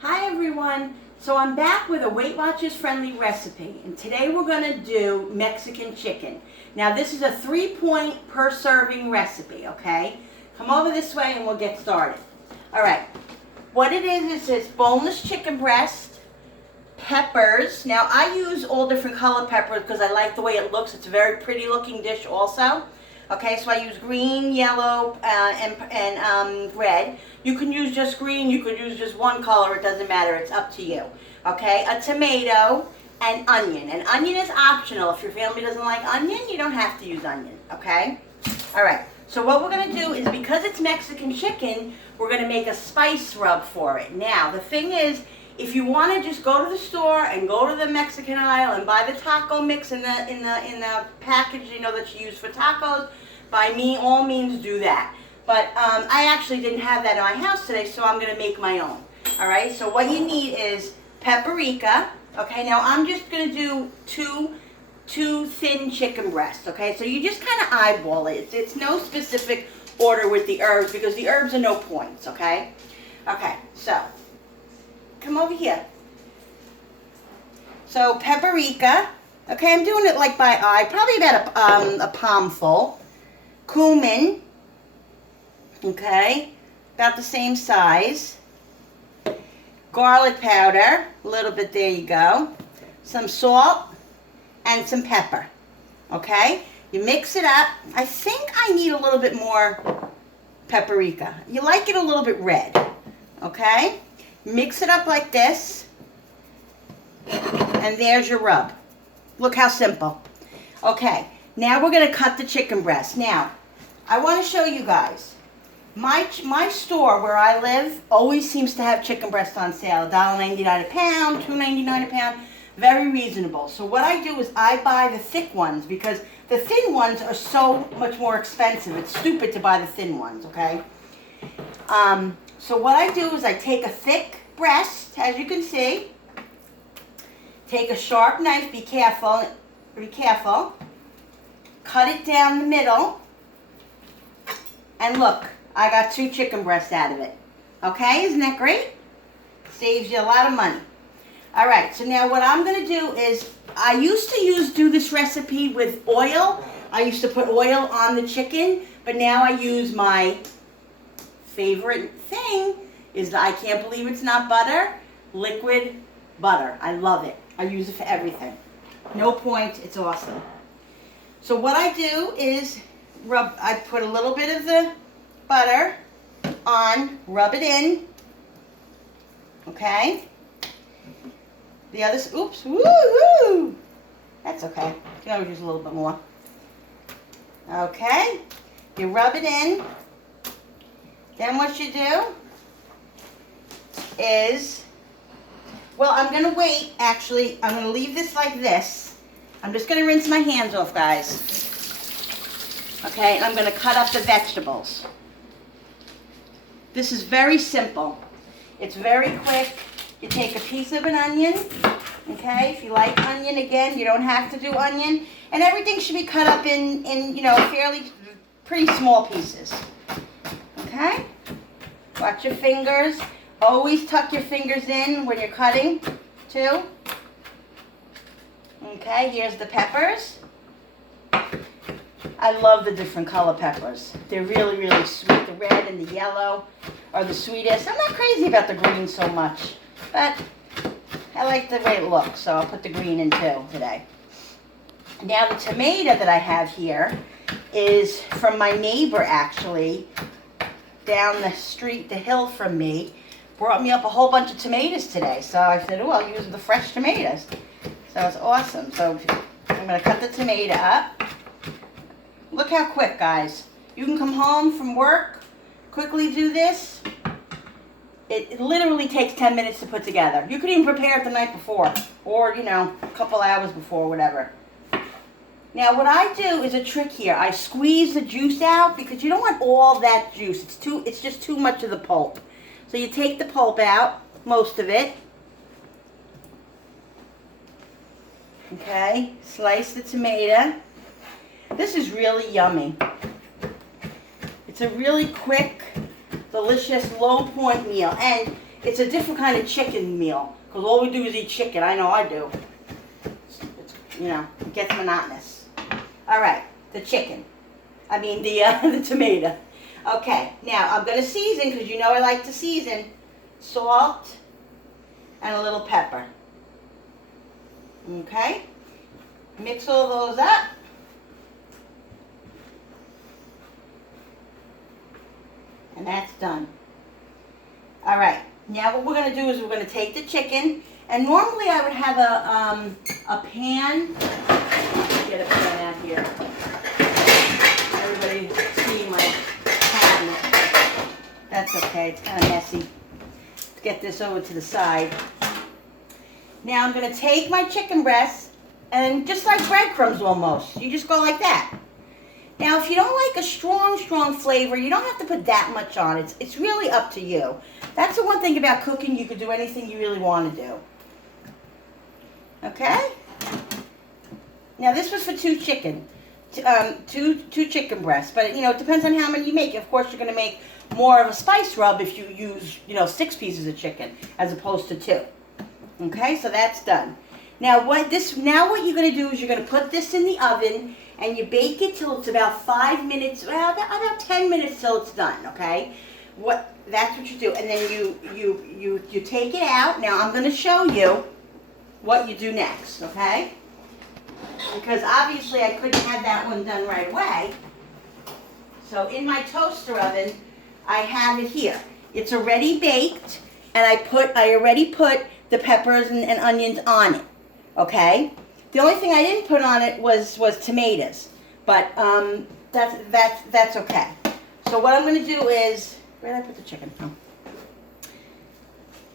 Hi everyone. So I'm back with a Weight Watchers friendly recipe, and today we're going to do Mexican chicken. Now this is a 3-point per serving recipe, okay? Come over this way and we'll get started. Alright, what it is it's boneless chicken breast, peppers. Now I use all different color peppers because I like the way it looks. It's a very pretty looking dish also. Okay, so I use green, yellow, and red. You can use just green, you could use just one color, it doesn't matter, it's up to you. Okay, a tomato and onion. And onion is optional. If your family doesn't like onion, you don't have to use onion, okay? All right, so what we're gonna do is, because it's Mexican chicken, we're gonna make a spice rub for it. Now, the thing is, if you want to just go to the store and go to the Mexican aisle and buy the taco mix in the package, you know, that you use for tacos, by all means do that. But I actually didn't have that in my house today, so I'm going to make my own. All right. So what you need is paprika. Okay. Now I'm just going to do two thin chicken breasts. Okay. So you just kind of eyeball it. It's no specific order with the herbs because the herbs are no points. Okay. Okay. So. Come over here. So paprika, okay, I'm doing it like by eye, probably about a palm full. Cumin, okay, about the same size. Garlic powder, a little bit, there you go. Some salt and some pepper, okay. You mix it up. I think I need a little bit more paprika. You like it a little bit red, okay. Mix it up like this, and there's your rub. Look how simple. Okay, now we're going to cut the chicken breast. Now, I want to show you guys. My store where I live always seems to have chicken breast on sale. $1.99 a pound, $2.99 a pound. Very reasonable. So what I do is I buy the thick ones because the thin ones are so much more expensive. It's stupid to buy the thin ones, okay? So what I do is I take a thick breast, as you can see, take a sharp knife, be careful, cut it down the middle, and look, I got 2 chicken breasts out of it. Okay, isn't that great? Saves you a lot of money. All right, so now what I'm going to do is, I used to do this recipe with oil. I used to put oil on the chicken, but now I use my favorite thing is, I can't believe it's not butter, liquid butter. I love it. I use it for everything. No point, it's awesome. So what I do is I put a little bit of the butter on, rub it in, okay? The other, oops, woo-hoo! That's okay. You can always use a little bit more. Okay, you rub it in. Then what you do is, well, I'm going to wait, actually, I'm going to leave this like this. I'm just going to rinse my hands off, guys. Okay, and I'm going to cut up the vegetables. This is very simple. It's very quick. You take a piece of an onion, okay? If you like onion, again, you don't have to do onion. And everything should be cut up in you know, pretty small pieces. Okay? Watch your fingers. Always tuck your fingers in when you're cutting, too. Okay, here's the peppers. I love the different color peppers. They're really, really sweet. The red and the yellow are the sweetest. I'm not crazy about the green so much, but I like the way it looks, so I'll put the green in too today. Now the tomato that I have here is from my neighbor, actually, down the street, the hill from me. Brought me up a whole bunch of tomatoes today. So I said, oh, I'll use the fresh tomatoes. So it's awesome. So I'm going to cut the tomato up. Look how quick, guys. You can come home from work, quickly do this. It literally takes 10 minutes to put together. You could even prepare it the night before or, you know, a couple hours before, whatever. Now what I do is a trick here. I squeeze the juice out because you don't want all that juice. It's just too much of the pulp. So you take the pulp out, most of it. Okay, slice the tomato. This is really yummy. It's a really quick, delicious, low point meal. And it's a different kind of chicken meal. Because all we do is eat chicken. I know I do. You know, it gets monotonous. All right, the chicken. I mean the tomato. Okay, now I'm going to season, because you know I like to season. Salt and a little pepper. Okay, mix all those up. And that's done. All right, now what we're going to do is we're going to take the chicken, and normally I would have a pan. Get a pan out here. Everybody see my cabinet. That's okay, it's kind of messy. Let's get this over to the side. Now I'm going to take my chicken breast, and just like breadcrumbs almost, you just go like that. Now if you don't like a strong flavor, you don't have to put that much on. It's really up to you. That's the one thing about cooking, you can do anything you really want to do. Okay? Now this was for two chicken breasts, but you know, it depends on how many you make. Of course, you're going to make more of a spice rub if you use, you know, 6 pieces of chicken as opposed to 2. Okay, so that's done. Now what you're going to do is you're going to put this in the oven, and you bake it till it's about 5 minutes, well, about 10 minutes till it's done. Okay, that's what you do, and then you take it out. Now I'm going to show you what you do next. Okay, because obviously I couldn't have that one done right away. So in my toaster oven, I have it here. It's already baked, and I already put the peppers and onions on it. Okay. The only thing I didn't put on it was tomatoes, but that's okay. So what I'm going to do is, where did I put the chicken? Oh.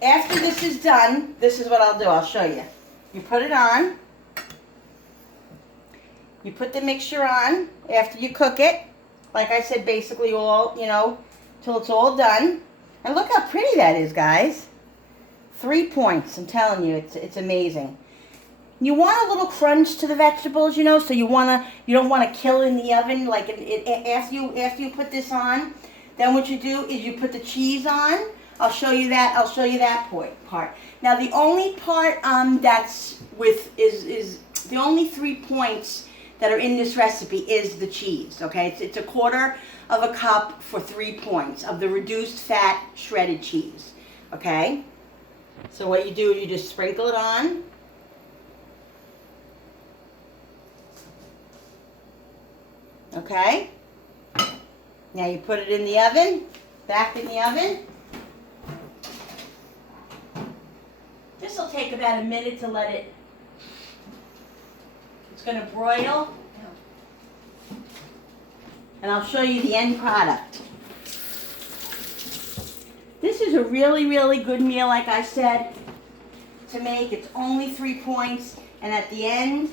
After this is done, this is what I'll do. I'll show you. You put it on. You put the mixture on after you cook it. Like I said, basically all, you know, till it's all done. And look how pretty that is, guys. 3 points. I'm telling you, it's amazing. You want a little crunch to the vegetables, you know, so you don't want to kill in the oven. Like after you put this on, then what you do is you put the cheese on. I'll show you that. I'll show you that part. Now the only part that's is the only 3 points that are in this recipe is the cheese. Okay, it's a 1/4 of a cup for 3 points of the reduced fat shredded cheese. Okay, so what you do is you just sprinkle it on. Okay, now you put it in the oven, back in the oven. This will take about a minute to let it, it's going to broil. And I'll show you the end product. This is a really, really good meal, like I said, to make. It's only 3 points, and at the end,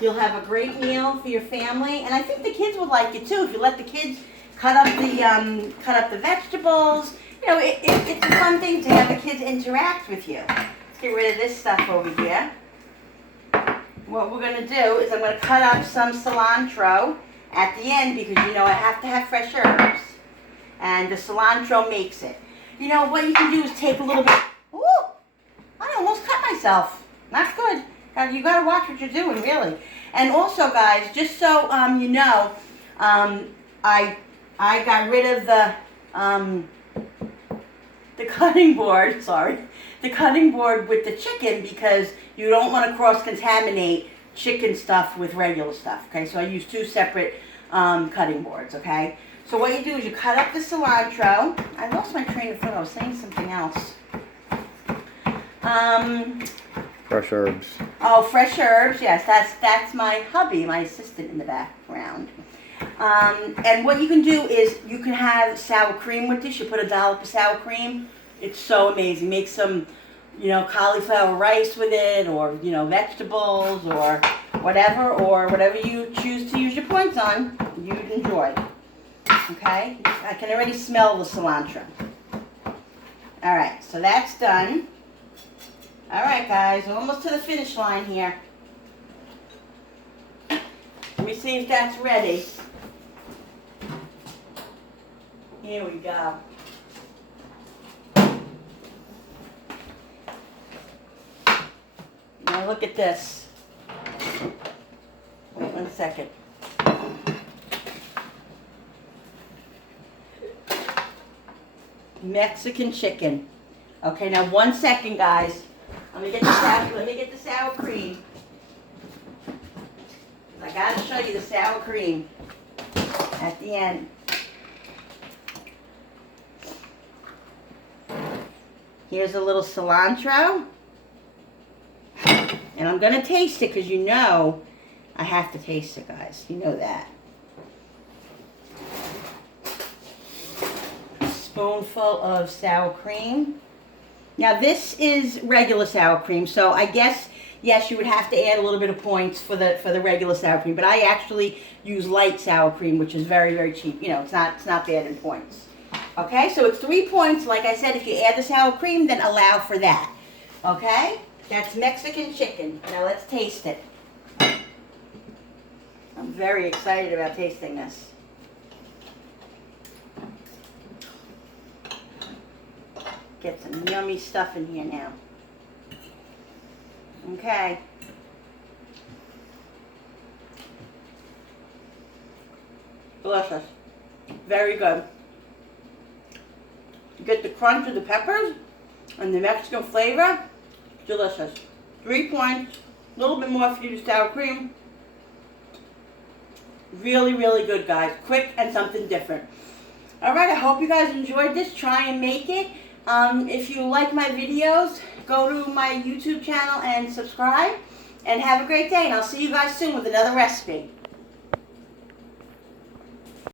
you'll have a great meal for your family, and I think the kids would like it too. If you let the kids cut up the vegetables, you know, it's a fun thing to have the kids interact with you. Let's get rid of this stuff over here. What we're going to do is I'm going to cut up some cilantro at the end, because you know I have to have fresh herbs, and the cilantro makes it. You know what you can do is take a little bit. Ooh, I almost cut myself. Not good. You got to watch what you're doing, really. And also, guys, just so you know, I got rid of the cutting board. Sorry, the cutting board with the chicken, because you don't want to cross-contaminate chicken stuff with regular stuff. Okay, so I use 2 separate cutting boards. Okay, so what you do is you cut up the cilantro. I lost my train of thought. I was saying something else. Fresh herbs. Oh, fresh herbs. Yes, that's my hubby, my assistant in the background. And what you can do is you can have sour cream with this. You put a dollop of sour cream. It's so amazing. Make some, you know, cauliflower rice with it, or you know, vegetables, or whatever you choose to use your points on. You'd enjoy. Okay, I can already smell the cilantro. All right, so that's done. All right, guys, we're almost to the finish line here. Let me see if that's ready. Here we go. look at this. Wait 1 second. Mexican chicken. Okay, now 1 second, guys. Let me get the sour cream. I gotta show you the sour cream at the end. Here's a little cilantro. And I'm gonna taste it because you know I have to taste it, guys. You know that. Spoonful of sour cream. Now this is regular sour cream, so I guess yes, you would have to add a little bit of points for the regular sour cream, but I actually use light sour cream, which is very, very cheap. You know, it's not bad in points. Okay, so it's 3 points. Like I said, if you add the sour cream, then allow for that. Okay, that's Mexican chicken. Now let's taste it. I'm very excited about tasting this. Get some yummy stuff in here now. Okay. Delicious. Very good. You get the crunch of the peppers and the Mexican flavor. Delicious. 3 points. A little bit more for you to sour cream. Really, really good, guys. Quick and something different. Alright, I hope you guys enjoyed this. Try and make it. If you like my videos, go to my YouTube channel and subscribe. And have a great day. And I'll see you guys soon with another recipe.